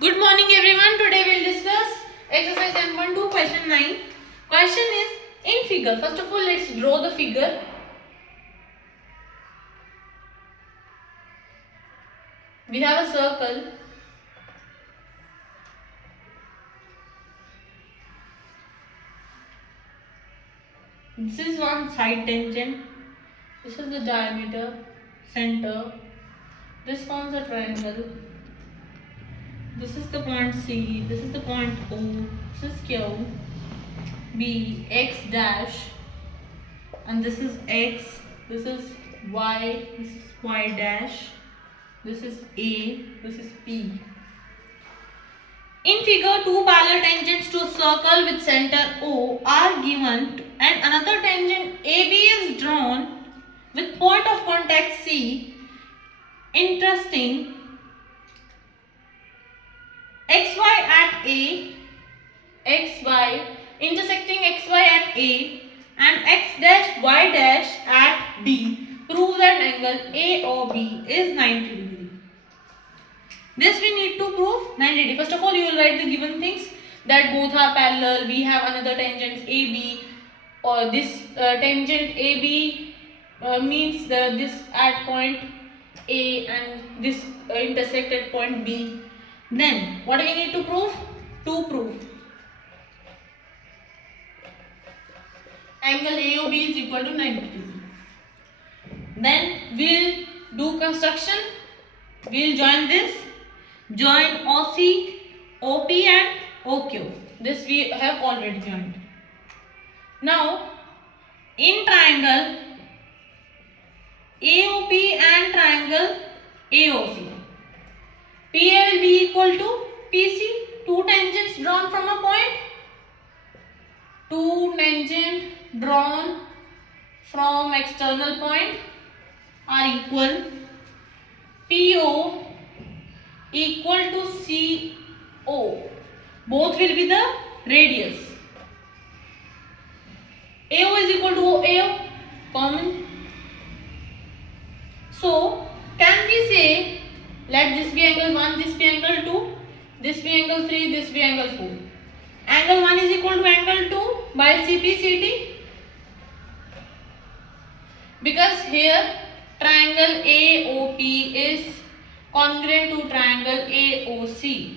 Good morning everyone. Today we will discuss exercise 10.2 question 9. Question is in figure. First of all, let's draw the figure. We have a circle. This is one side tangent. This is the diameter, center. This forms a triangle. This is the point C. This is the point O. This is Q. B, X dash, and this is X, this is Y, this is Y dash, this is A, this is P. In figure, two parallel tangents to a circle with center O are given and another tangent AB is drawn with point of contact C. Interesting. XY at A, XY intersecting XY at A and X dash Y dash at B proves that angle AOB is 90 degree. This we need to prove 90 degree. First of all, you will write the given things that both are parallel. We have another tangent AB, or this tangent AB means this at point A and this intersect at point B. Then what do we need to prove? To prove angle AOB is equal to 90 degree. Then we'll do construction. We'll join this. Join OC, OP and OQ. This we have already joined. Now, in triangle AOP and triangle AOC, PA will be equal to PC. Two tangents drawn from a point. Two tangents drawn from external point are equal. PO equal to CO. Both will be the radius. AO is equal to OAO, common. So, can we say, let this be angle 1, this be angle 2, this be angle 3, this be angle 4. Angle 1 is equal to angle 2 by CPCT. Because here triangle AOP is congruent to triangle AOC.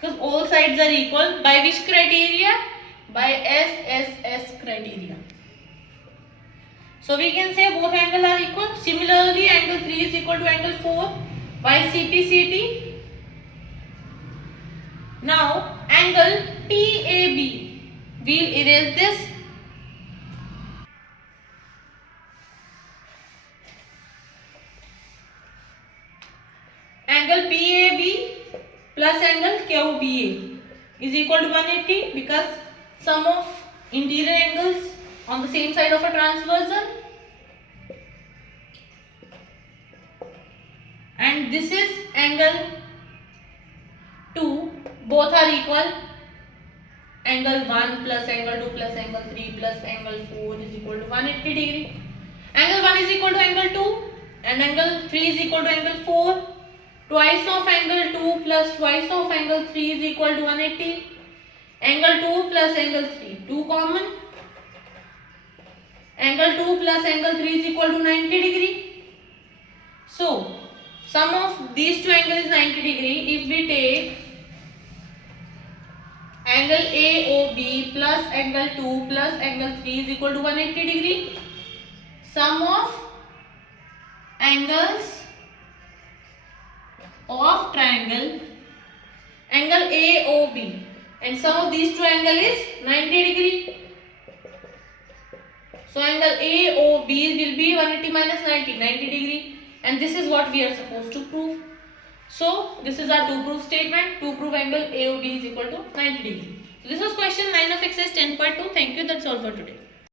Because all sides are equal. By which criteria? By SSS criteria. So we can say both angles are equal. Similarly, angle 3 is equal to angle 4 by CPCT. Now, angle PAB, we'll erase this. Angle PAB plus angle QBA is equal to 180 because sum of interior angles on the same side of a transversal. And this is angle 2. Both are equal. Angle 1 plus angle 2 plus angle 3 plus angle 4 is equal to 180 degree. Angle 1 is equal to angle 2 and angle 3 is equal to angle 4. Twice of angle 2 plus twice of angle 3 is equal to 180. Angle 2 plus angle 3, 2 common. Angle 2 plus angle 3 is equal to 90 degree. So, sum of these two angles is 90 degree. If we take angle AOB plus angle 2 plus angle 3 is equal to 180 degree. Sum of angles of triangle angle AOB and sum of these two angles is 90 degree. So angle AOB will be 180 minus 90 degree, and this is what we are supposed to prove. So this is our to prove statement. To prove angle AOB is equal to 90 degree. So this was question 9 of exercise 10.2. Thank you. That's all for today.